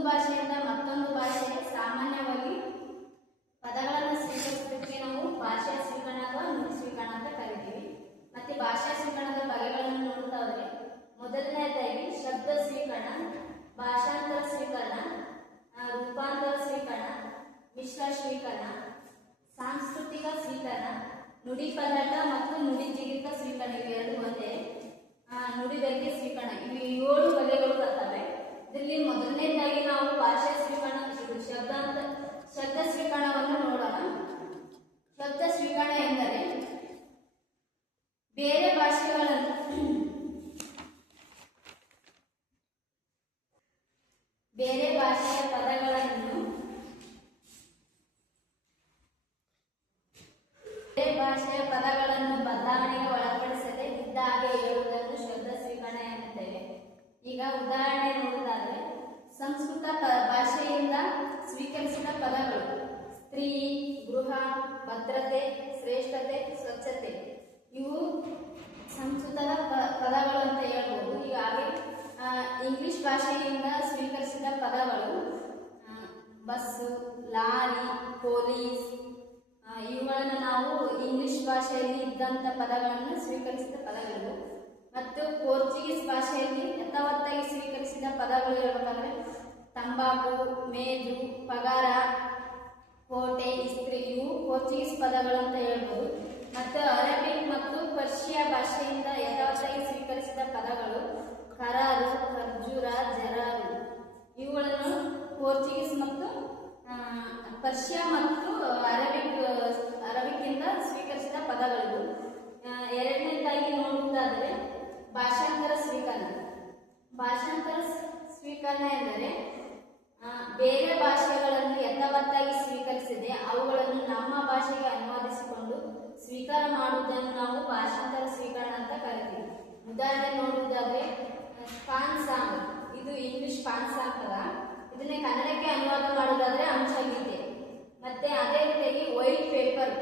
ಒಂದು ಭಾಷೆಯಿಂದ ಮತ್ತೊಂದು ಭಾಷೆಗೆ ಸಾಮಾನ್ಯವಾಗಿ ಪದಗಳನ್ನು ಸ್ವೀಕರಿಸೋದಕ್ಕೆ ನಾವು ಭಾಷಾ ಸ್ವೀಕರಣ ಅಥವಾ ನುಡಿ ಸ್ವೀಕರಣ ಅಂತ ಕರಿತೀವಿ. ಮತ್ತೆ ಭಾಷಾ ಸ್ವೀಕರಣದ ಬಗೆಗಳನ್ನು ನೋಡ್ತಾ ಹೋದ್ರೆ ಮೊದಲನೇದಾಗಿ ಶಬ್ದ ಸ್ವೀಕರಣ, ಭಾಷಾಂತರ ಸ್ವೀಕರಣ ರೂಪಾಂತರ ಸ್ವೀಕರಣ, ಮಿಶ್ರ ಸ್ವೀಕರಣ, ಸಾಂಸ್ಕೃತಿಕ ಸ್ವೀಕರಣ, ನುಡಿ ಪದಾರ್ಥ ಮತ್ತು ನುಡಿ ಜಿಗಿತ ಸ್ವೀಕರಣ ಇವೆರಡು ಒಂದೇ. ನುಡಿ ಬಗ್ಗೆ ಸ್ವೀಕರಣ. ಇವು ಏಳು ಬಗೆಗಳು ಬರ್ತವೆ. ಇದರಲ್ಲಿ ಮೊದಲನೇದಾಗಿ ನಾವು ಭಾಷೆ ಸ್ವೀಕರಣ ಶಬ್ದ ಶಬ್ದ ಸ್ವೀಕರಣವನ್ನು ನೋಡೋಣ. ಶಬ್ದ ಸ್ವೀಕರಣ ಎಂದರೆ ಬೇರೆ ಭಾಷೆಗಳನ್ನು ಬೇರೆ ಭಾಷೆಯ ಪದಗಳನ್ನು ಬೇರೆ ಭಾಷೆಯ ಪದಗಳನ್ನು ಬದಲಾವಣೆಗೆ ಒಳಪಡಿಸದೆ ಇದ್ದ ಹಾಗೆ ಹೇಳುವುದನ್ನು ಶಬ್ದ ಸ್ವೀಕರಣ ಎನ್ನುತ್ತೇವೆ ಈಗ ಉದಾಹರಣೆ ನೋಡೋದಾದ್ರೆ ಸಂಸ್ಕೃತ ಭಾಷೆಯಿಂದ ಸ್ವೀಕರಿಸಿದ ಪದಗಳು ಸ್ತ್ರೀ, ಗೃಹ, ಭದ್ರತೆ, ಶ್ರೇಷ್ಠತೆ, ಸ್ವಚ್ಛತೆ. ಇವು ಸಂಸ್ಕೃತದ ಪದಗಳು ಅಂತ ಹೇಳ್ಬೋದು. ಈಗ ಹಾಗೆ ಇಂಗ್ಲಿಷ್ ಭಾಷೆಯಿಂದ ಸ್ವೀಕರಿಸಿದ ಪದಗಳು ಬಸ್ಸು, ಲಾರಿ, ಪೊಲೀಸ್ ಇವುಗಳನ್ನು ನಾವು ಇಂಗ್ಲಿಷ್ ಭಾಷೆಯಲ್ಲಿ ಇದ್ದಂಥ ಪದಗಳನ್ನು ಸ್ವೀಕರಿಸಿದ ಪದಗಳು. ಮತ್ತು ಪೋರ್ಚುಗೀಸ್ ಭಾಷೆಯಲ್ಲಿ ಯಥಾವತ್ತಾಗಿ ಸ್ವೀಕರಿಸಿದ ಪದಗಳು ಹೇಳ್ಬೇಕಂದ್ರೆ ತಂಬಾಕು, ಮೇಜು, ಪಗಾರ, ಕೋಟೆ, ಇಸ್ತ್ರಿ, ಇವು ಪೋರ್ಚುಗೀಸ್ ಪದಗಳು ಅಂತ ಹೇಳ್ಬೋದು. ಮತ್ತು ಅರೇಬಿಕ್ ಮತ್ತು ಪರ್ಷಿಯಾ ಭಾಷೆಯಿಂದ ಯಥಾವತ್ತಾಗಿ ಸ್ವೀಕರಿಸಿದ ಪದಗಳು ಕರಾರು ಖರ್ಜೂರ ಜರಾರು ಇವುಗಳನ್ನು ಪೋರ್ಚುಗೀಸ್ ಮತ್ತು ಆ, ಪರ್ಷಿಯಾ ಮತ್ತು ಅರೇಬಿಕ್ ಅರಬಿಕ್ಕಿಂದ ಸ್ವೀಕರಿಸಿದ ಪದಗಳು ಆ, ಎರಡನೇದಾಗಿ ನೋಡುವುದಾದರೆ ಭಾಷಾಂತರ ಸ್ವೀಕರಣ. ಭಾಷಾಂತರ ಸ್ವೀಕರಣ ಎಂದರೆ ಬೇರೆ ಭಾಷೆಗಳನ್ನು ಯಥಾವತ್ತಾಗಿ ಸ್ವೀಕರಿಸಿದೆ ಅವುಗಳನ್ನು ನಮ್ಮ ಭಾಷೆಗೆ ಅನುವಾದಿಸಿಕೊಂಡು ಸ್ವೀಕಾರ ಮಾಡುವುದನ್ನು ನಾವು ಭಾಷಾಂತರ ಸ್ವೀಕರಣ ಅಂತ ಕರಿತೀವಿ. ಉದಾಹರಣೆ ನೋಡುವುದಾದ್ರೆ ಪಾನ್ ಸಾಂಗ್ ಇದು ಇಂಗ್ಲಿಷ್ ಪಾನ್ ಸಾಂಗ್ ಅಲ್ಲ ಇದನ್ನೇ ಕನ್ನಡಕ್ಕೆ ಅನುವಾದ ಮಾಡುವುದಾದ್ರೆ ಅಂಶಗೀತೆ ಮತ್ತೆ ಅದೇ ರೀತಿಯಾಗಿ ವೈಟ್ ಪೇಪರ್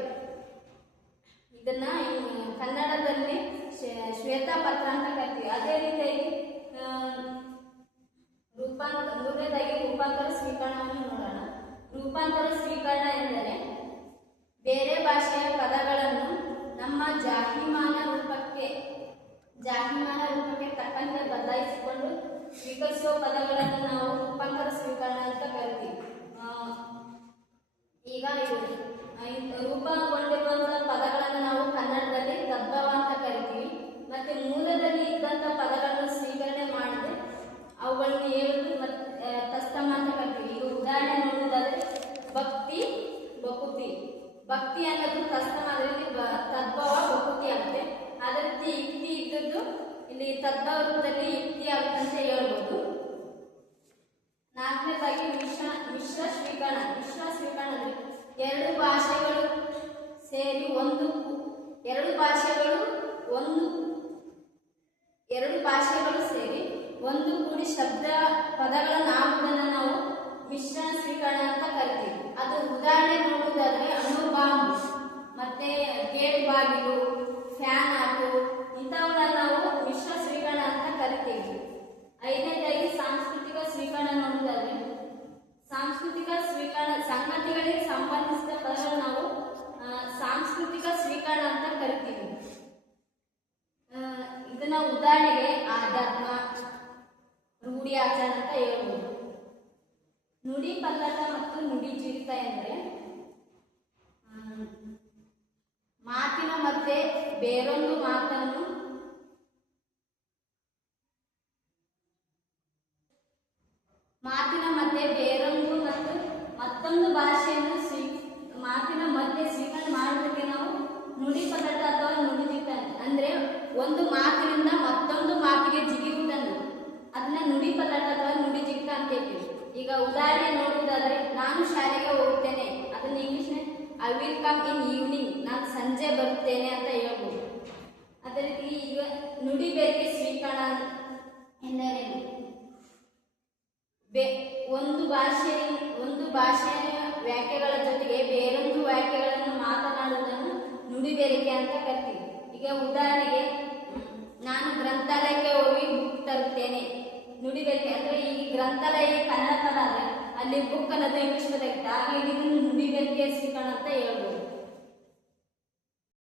ಇದನ್ನ ಇನ್ನು ಕನ್ನಡದಲ್ಲಿ ಶ್ವೇ- ಶ್ವೇತಪತ್ರ ಅಂತ ಕರಿತೀವಿ ಅದೇ ರೀತಿಯಾಗಿ ಆ, ರೂಪಾಂತರ ಮೂರನೇದಾಗಿ ರೂಪಾಂತರ ಸ್ವೀಕರಣವನ್ನು ನೋಡೋಣ ರೂಪಾಂತರ ಸ್ವೀಕರಣ ಎಂದರೆ ಬೇರೆ ಭಾಷೆಯ ಪದಗಳನ್ನು ನಮ್ಮ ಜಾಹಿಮಾನ ರೂಪಕ್ಕೆ ಜಾಹಿಮಾನ ರೂಪಕ್ಕೆ ತಕ್ಕಂತೆ ಬದಲಾಯಿಸಿಕೊಂಡು ಸ್ವೀಕರಿಸುವ ಪದಗಳನ್ನು ಭಕ್ತಿ ಅನ್ನೋದು ತಸ್ತಮ ಅದರಲ್ಲಿ ತದ್ಭವ ಭಕ್ತಿ ಆಗುತ್ತೆ ಅದೇ ರೀತಿ ಯುಕ್ತಿ ಇದ್ದದ್ದು ಇಲ್ಲಿ ತದ್ಭವ ರೂಪದಲ್ಲಿ ಯುಕ್ತಿ ಆಗುತ್ತೆ ಅಂತ ಹೇಳ್ಬೋದು. ನಾಲ್ಕನೇದಾಗಿ ಮಿಶ್ರ ಮಿಶ್ರ ಶ್ರೀಕರಣ. ಮಿಶ್ರ ಶ್ರೀಕರಣ ಎರಡು ಭಾಷೆಗಳು ಸೇರಿ ಒಂದು. ಎರಡು ಭಾಷೆಗಳು ಒಂದು. ಎರಡು ಭಾಷೆಗಳು ಸೇರಿ ಒಂದು ಕೂಡಿ ಶಬ್ದ ಪದಗಳನ್ನು ಆಗುವುದನ್ನು ನಾವು ಮಿಶ್ರಣ ಸ್ವೀಕರಣ ಅಂತ ಕರಿತೀವಿ. ಅದು ಉದಾಹರಣೆ ನೋಡುವುದಾದ್ರೆ ಅಣುಬಾಂಬ್ ಮತ್ತೆ ಗೇಟ್ ಬಾಗಿಲು, ಫ್ಯಾನ್ ಹಾಕು ಇಂಥವನ್ನ ನಾವು ಮಿಶ್ರ ಸ್ವೀಕರಣ ಅಂತ ಕರಿತೀವಿ. ಐದನೇದಾಗಿ ಸಾಂಸ್ಕೃತಿಕ ಸ್ವೀಕರಣ ನೋಡುವುದಾದ್ರೆ, ಸಾಂಸ್ಕೃತಿಕ ಸ್ವೀಕರಣ ಸಂಗತಿಗಳಿಗೆ ಸಂಬಂಧಿಸಿದ ಪದಗಳು ನಾವು ಸಾಂಸ್ಕೃತಿಕ ಸ್ವೀಕರಣ ಅಂತ ಕರಿತೀವಿ. ಇದನ್ನ ಉದಾಹರಣೆಗೆ ಆಧ್ಯಾತ್ಮ, ರೂಢಿ ಆಚರಣೆ ಅಂತ ಹೇಳ್ಬೋದು. ನುಡಿ ಪಲ್ಲಟ ಮತ್ತು ನುಡಿ ಜಿಗಿತ ಎಂದರೆ ಮಾತಿನ ಮತ್ತೆ ಬೇರೊಂದು ಮಾತನ್ನು ಮಾತಿನ ಮಧ್ಯೆ ಬೇರೊಂದು ಮತ್ತು ಮತ್ತೊಂದು ಭಾಷೆಯನ್ನು ಸ್ವೀ ಮಾತಿನ ಮಧ್ಯೆ ಸ್ವೀಕರಣೆ ಮಾಡೋದಕ್ಕೆ ನಾವು ನುಡಿ ಪದಾರ್ಥ ಅಥವಾ ನುಡಿ ಜಿಗಿತ ಅಂದ್ರೆ ಒಂದು ಮಾತಿನಿಂದ ಮತ್ತೊಂದು ಮಾತಿಗೆ ಜಿಗಿಯುವುದನ್ನು ಅದನ್ನ ನುಡಿ ಪದಾರ್ಥ ಅಥವಾ ನುಡಿ ಜಿಗಿತ ಅಂತ ಹೇಳ್ತೀವಿ ಈಗ ಉದಾಹರಣೆ ನೋಡುವುದಾದ್ರೆ, ನಾನು ಶಾಲೆಗೆ ಹೋಗ್ತೇನೆ. ಅದನ್ನ English I will come in evening ನಾನು ಸಂಜೆ ಬರುತ್ತೇನೆ ಅಂತ ಹೇಳ್ಬೋದು. ಅದೇ ರೀತಿ ಈಗ ನುಡಿ ಬೇರೆ ಸ್ವೀಕರಣ ಎಂದರೇನು ಒಂದು ಭಾಷೆ ಒಂದು ಭಾಷೆಯ ವ್ಯಾಖ್ಯೆಗಳ ಜೊತೆಗೆ ಬೇರೊಂದು ವ್ಯಾಖ್ಯೆಗಳನ್ನು ಮಾತನಾಡುವುದನ್ನು ನುಡಿಬೇರಿಕೆ ಅಂತ ಕರಿತೀವಿ. ಈಗ ಉದಾಹರಣೆಗೆ, ನಾನು ಗ್ರಂಥಾಲಯಕ್ಕೆ ಹೋಗಿ ಬುಕ್ ತರುತ್ತೇನೆ. ನುಡಿಬೇರಿಕೆ ಅಂದ್ರೆ ಈ ಗ್ರಂಥಾಲಯ ಕನ್ನಡ ಆದ್ರೆ ಅಲ್ಲಿ ಬುಕ್ ಅನ್ನೋದು ಇಂಗ್ಲಿಷ್ ಪದ ಇರುತ್ತೆ ಹಾಗಾಗಿ ಇದನ್ನು ನುಡಿಬೇಕೆ ಸ್ವೀಕರಣ ಅಂತ ಹೇಳ್ಬೋದು.